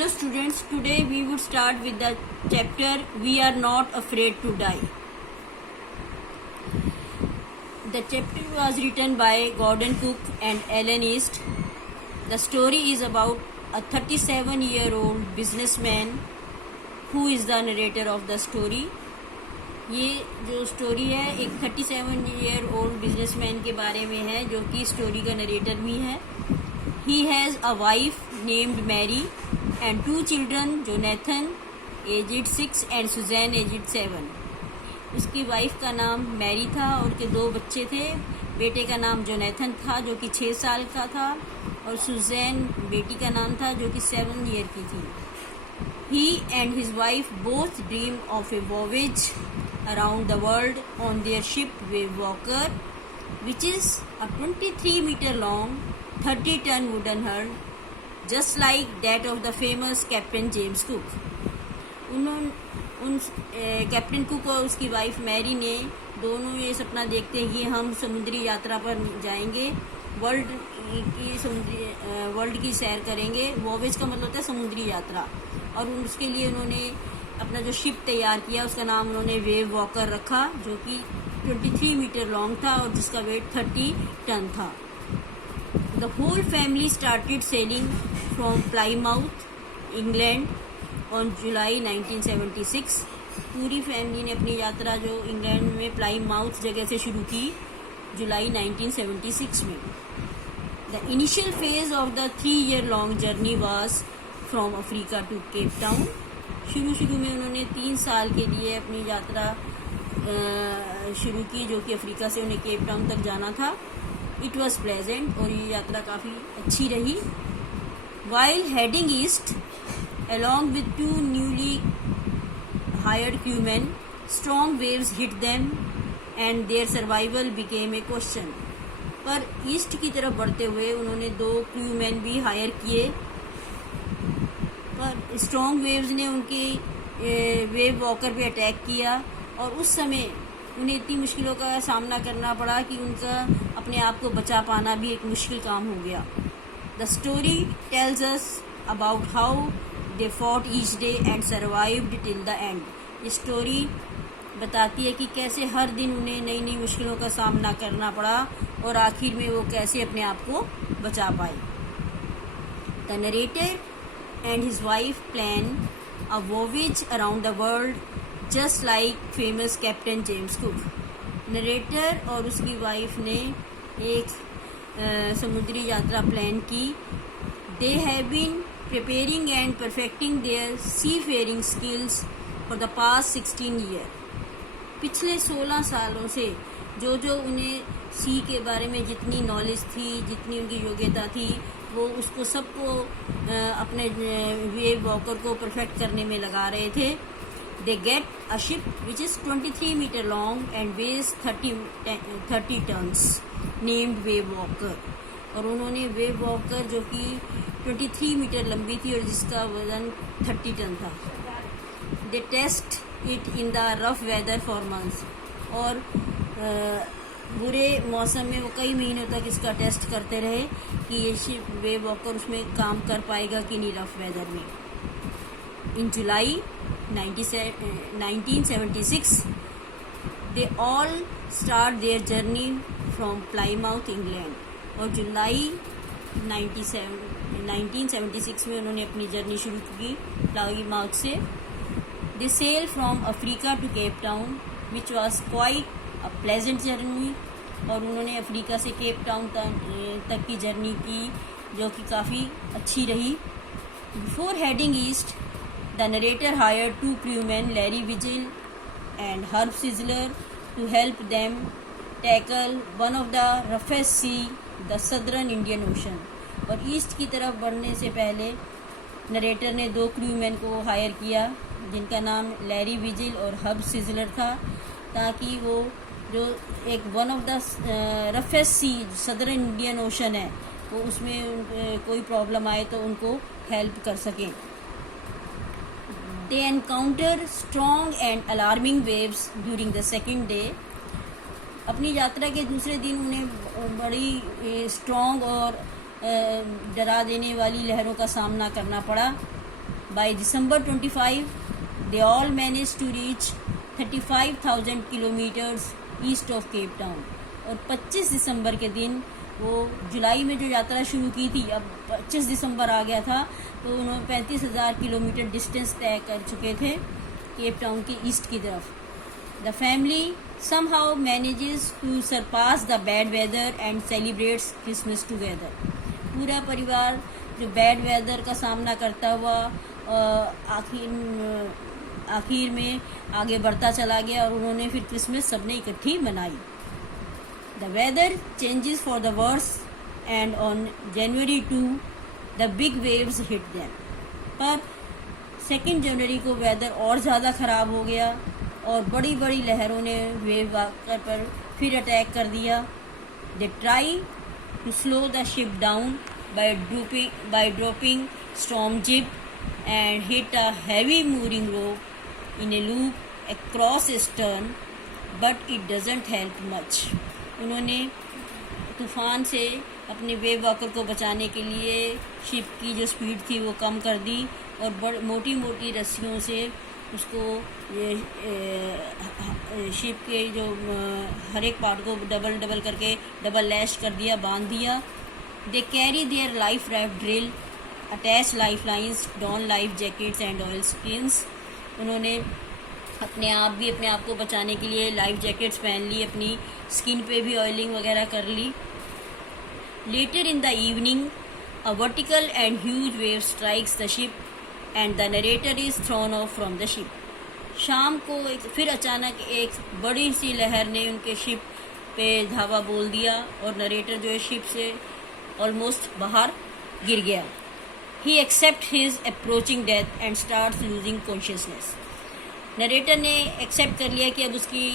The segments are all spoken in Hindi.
Hello students, today we would start with the chapter We Are Not Afraid to Die. The chapter was written by Gordon Cook and Ellen East. The story is about a 37-year-old businessman who is the narrator of the story. ये जो स्टोरी है एक 37-year-old बिजनेसमैन के बारे में है जो कि स्टोरी का नरेटर भी है. He has a wife named Mary and two children, Jonathan aged 6 and Suzanne aged 7. उसकी वाइफ का नाम मैरी था और उनके दो बच्चे थे. बेटे का नाम जोनाथन था जो कि 6 साल का था और सुजैन बेटी का नाम था जो कि 7 ईयर की थी. He and his wife both dream of a voyage around the world on their ship Wave Walker, which is a 23-meter long, 30-ton wooden hull, just like that of the famous Captain James Cook. Captain cook और उसकी वाइफ मैरी ने दोनों ये सपना देखते हैं कि हम समुद्री यात्रा पर जाएंगे, वर्ल्ड की सैर करेंगे. वॉवेज का मतलब होता है समुद्री यात्रा. और उसके लिए उन्होंने अपना जो शिप तैयार किया उसका नाम उन्होंने वेव वॉकर रखा जो कि 23 मीटर लॉन्ग था और जिसका वेट 30 टन था. The whole family started sailing from Plymouth England on July 1976. पूरी फैमिली ने अपनी यात्रा जो इंग्लैंड में प्लाईमाउथ जगह से शुरू की जुलाई 1976 में. The initial phase of the 3-year long journey was from Africa to Cape Town. शुरू में उन्होंने 3 साल के लिए अपनी यात्रा शुरू की जो कि अफ्रीका से उन्हें केप टाउन तक जाना था. इट वॉज प्लेजेंट और ये यात्रा काफ़ी अच्छी रही. While heading east along with 2 newly hired crewmen, strong waves hit them and their survival became a question. पर ईस्ट की तरफ बढ़ते हुए उन्होंने 2 क्रूमैन भी हायर किए पर स्ट्रॉन्ग वेव्स ने उनके वेव वॉकर पे अटैक किया और उस समय उन्हें इतनी मुश्किलों का सामना करना पड़ा कि उनका अपने आप को बचा पाना भी एक मुश्किल काम हो गया. The story tells us about how they fought each day and survived till the end. ये स्टोरी बताती है कि कैसे हर दिन उन्हें नई नई मुश्किलों का सामना करना पड़ा और आखिर में वो कैसे अपने आप को बचा पाए. The narrator and his wife plan a voyage around the world just like famous Captain James Cook. Narrator और उसकी वाइफ ने एक समुद्री यात्रा प्लान की. They have been preparing and perfecting their seafaring skills for the past 16 years. पिछले 16 सालों से जो उन्हें सी के बारे में जितनी नॉलेज थी, जितनी उनकी योग्यता थी, वो उसको सबको अपने वेव वॉकर को परफेक्ट करने में लगा रहे थे. They get a ship which is 23 meter long and weighs 30 tons named Wave Walker. और उन्होंने वेव वॉकर जो कि 23 मीटर लंबी थी और जिसका वजन 30 टन था. They test it in the rough weather for months. और बुरे मौसम में वो कई महीनों तक इसका टेस्ट करते रहे कि ये शिप वेव वॉकर उसमें काम कर पाएगा कि नहीं रफ वेदर में. इन जुलाई 1976 they all start their journey from Plymouth England. और जुलाई 1976 में उन्होंने अपनी जर्नी शुरू की प्लाईमाउथ से. They sail from Africa to Cape Town which was quite a pleasant journey. और उन्होंने अफ्रीका से केप टाउन तक की जर्नी की जो कि काफ़ी अच्छी रही. Before heading east the narrator hired 2 crewmen, Larry Vigil and Herb Sizzler, to help them tackle one of the roughest sea, the southern Indian Ocean. और ईस्ट की तरफ बढ़ने से पहले नरेटर ने 2 क्रूमैन को हायर किया जिनका नाम लैरी विजिल और हब सिजलर था ताकि वो जो एक one of the roughest sea southern Indian Ocean है वो उसमें कोई प्रॉब्लम आए तो उनको हेल्प कर सकें. They encounter strong and alarming waves during the second day. अपनी यात्रा के दूसरे दिन उन्हें बड़ी स्ट्रॉन्ग और डरा देने वाली लहरों का सामना करना पड़ा. By December 25, they all managed to reach 35,000 kilometers east of Cape Town. और 25 दिसंबर के दिन, वो जुलाई में जो यात्रा शुरू की थी, अब 25 दिसंबर आ गया था, तो उन्होंने 35,000 किलोमीटर डिस्टेंस तय कर चुके थे केप टाउन के ईस्ट की तरफ. The family somehow manages to surpass the bad weather and celebrates Christmas together. पूरा परिवार जो बैड वेदर का सामना करता हुआ आखिर में आगे बढ़ता चला गया और उन्होंने फिर क्रिसमस सबने इकट्ठी मनाई. The weather changes for the worse and on January 2 the big waves hit them. पर 2 जनवरी को वेदर और ज़्यादा ख़राब हो गया और बड़ी बड़ी लहरों ने वेव वाकर पर फिर अटैक कर दिया. They try to slow the ship down by dropping storm jib and hit a heavy mooring rope in a loop across stern, but it doesn't help much. उन्होंने तूफ़ान से अपने वेव वॉकर को बचाने के लिए शिप की जो स्पीड थी वो कम कर दी और मोटी मोटी रस्सियों से उसको शिप के जो हर एक पार्ट को डबल करके डबल लैश कर दिया, बांध दिया. They carry their life raft drill, attach life lines, don life jackets and ऑयल स्किन्स. उन्होंने अपने आप को बचाने के लिए लाइफ जैकेट्स पहन ली, अपनी स्किन पे भी ऑयलिंग वगैरह कर ली. Later in the evening a vertical and huge wave strikes the ship and the narrator is thrown off from the ship. शाम को फिर अचानक एक बड़ी सी लहर ने उनके शिप पे धावा बोल दिया और नरेटर जो है शिप से ऑलमोस्ट बाहर गिर गया. He accept his approaching death and starts losing consciousness. Narrator ने एक्सेप्ट कर लिया कि अब उसकी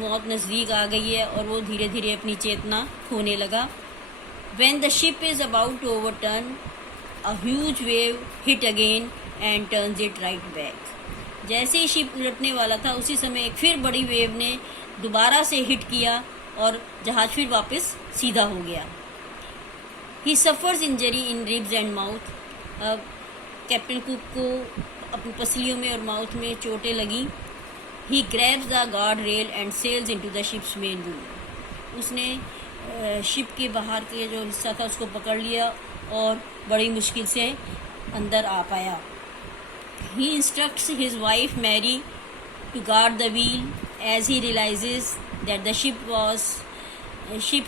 मौत नज़दीक आ गई है और वो धीरे धीरे अपनी चेतना खोने लगा. When the ship is about to overturn a huge wave hit again and turns it right back. जैसे ही शिप उलटने वाला था उसी समय एक फिर बड़ी वेव ने दोबारा से हिट किया और जहाज फिर वापस सीधा हो गया. He suffers injury in ribs and mouth. Captain Cook को अपनी पसलियों में और माउथ में चोटें लगी. He grabs the guard rail and sails into the ship's main room. उसने शिप के बाहर के जो हिस्सा था उसको पकड़ लिया और बड़ी मुश्किल से अंदर आ पाया. He instructs his wife Mary to guard the wheel as he realizes that the ship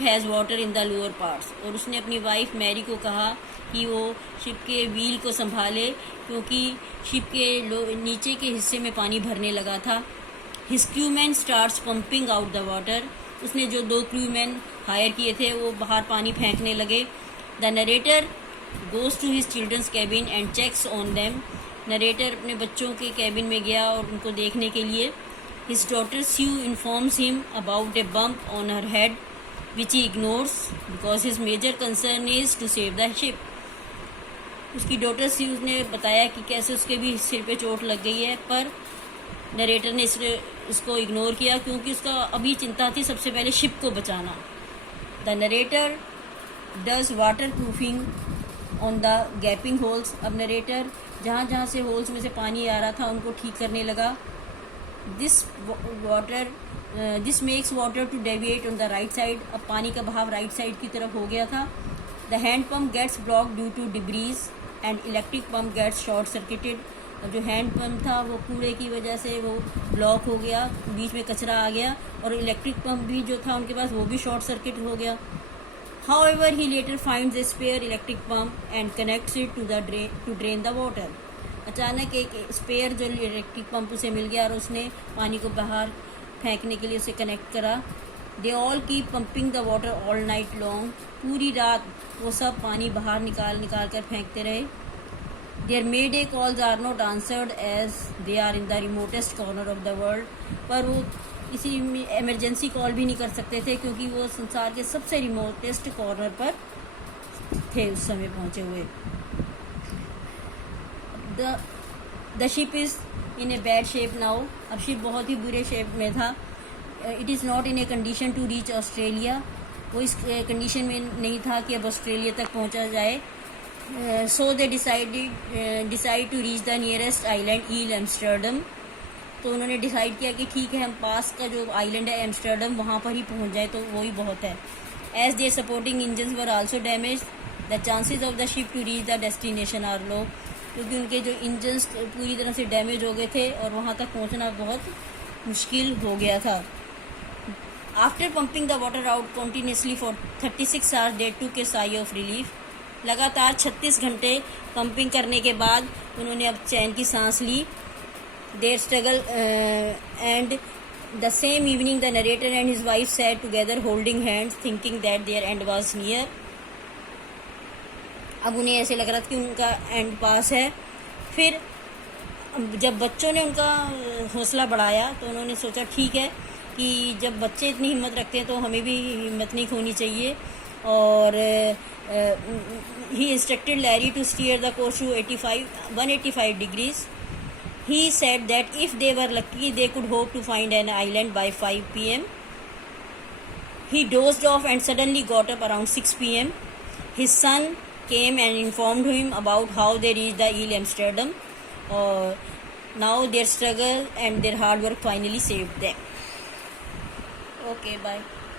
has water in the lower parts. और उसने अपनी वाइफ मैरी को कहा कि वो शिप के व्हील को संभाले क्योंकि शिप के नीचे के हिस्से में पानी भरने लगा था. His crewman starts pumping out the water. उसने जो 2 crewmen हायर किए थे वो बाहर पानी फेंकने लगे. The narrator goes to his children's cabin and checks on them. Narrator अपने बच्चों के कैबिन में गया और उनको देखने के लिए. His daughter Sue informs him about a bump on her head, which he ignores because his major concern is to save the ship. उसकी डॉटर स्यू ने बताया कि कैसे उसके भी सिर पे चोट लग गई है, पर नरेटर ने इसको इग्नोर किया क्योंकि उसका अभी चिंता थी सबसे पहले शिप को बचाना. The narrator does water proofing on the gapping holes. अब नरेटर जहाँ से होल्स में से पानी आ रहा था उनको ठीक करने लगा. This makes water to deviate on the right side. अब पानी का बहाव राइट साइड की तरफ हो गया था. The hand pump gets block due to debris and electric pump gets short circuited. जो हैंड पम्प था वो कूड़े की वजह से वो ब्लॉक हो गया, बीच में कचरा आ गया और इलेक्ट्रिक पम्प भी जो था उनके पास वो भी शॉर्ट सर्किट हो गया. However, he later finds a spare electric pump and connects it to drain the water. अचानक एक स्पेयर जो इलेक्ट्रिक पंप उसे मिल गया और उसने पानी को बाहर फेंकने के लिए उसे कनेक्ट करा. They all keep pumping the water all night long. पूरी रात वो सब पानी बाहर निकाल कर फेंकते रहे. Their mayday calls are not answered as they are in the remotest corner of the world. पर वो किसी इमरजेंसी कॉल भी नहीं कर सकते थे क्योंकि वो संसार के सबसे रिमोटेस्ट कॉर्नर पर थे उस समय पहुंचे हुए. The ship is in a bad shape now. अब शिप बहुत ही बुरे शेप में था. It is not in a condition to reach Australia. वो इस कंडीशन में नहीं था कि अब ऑस्ट्रेलिया तक पहुंचा जाए. So they decide to reach the nearest island, Ile Amsterdam. तो उन्होंने डिसाइड किया कि ठीक है, हम पास का जो आइलैंड है एम्स्टर्डम वहाँ पर ही पहुँच जाए तो वही बहुत है. As their supporting engines were also damage, the chances of the ship to reach the destination are low. क्योंकि उनके जो इंजन्स पूरी तरह से डैमेज हो गए थे और वहाँ तक पहुँचना बहुत मुश्किल हो गया था. After pumping the water out continuously for 36 hours they took a sigh of relief. लगातार 36 घंटे पंपिंग करने के बाद उन्होंने अब चैन की सांस ली. Their struggle and the same evening the narrator and his wife sat together holding hands thinking that their end was near. अब उन्हें ऐसे लग रहा था कि उनका एंड पास है. फिर जब बच्चों ने उनका हौसला बढ़ाया तो उन्होंने सोचा ठीक है कि जब बच्चे इतनी हिम्मत रखते हैं तो हमें भी हिम्मत नहीं खोनी चाहिए. और he instructed Larry to steer the course to 185 degrees. He said that if they were lucky, they could hope to find an island by 5 p.m. He dozed off and suddenly got up around 6 p.m. His son came and informed him about how they reached the Eel Amsterdam. Now their struggle and their hard work finally saved them. Okay, bye.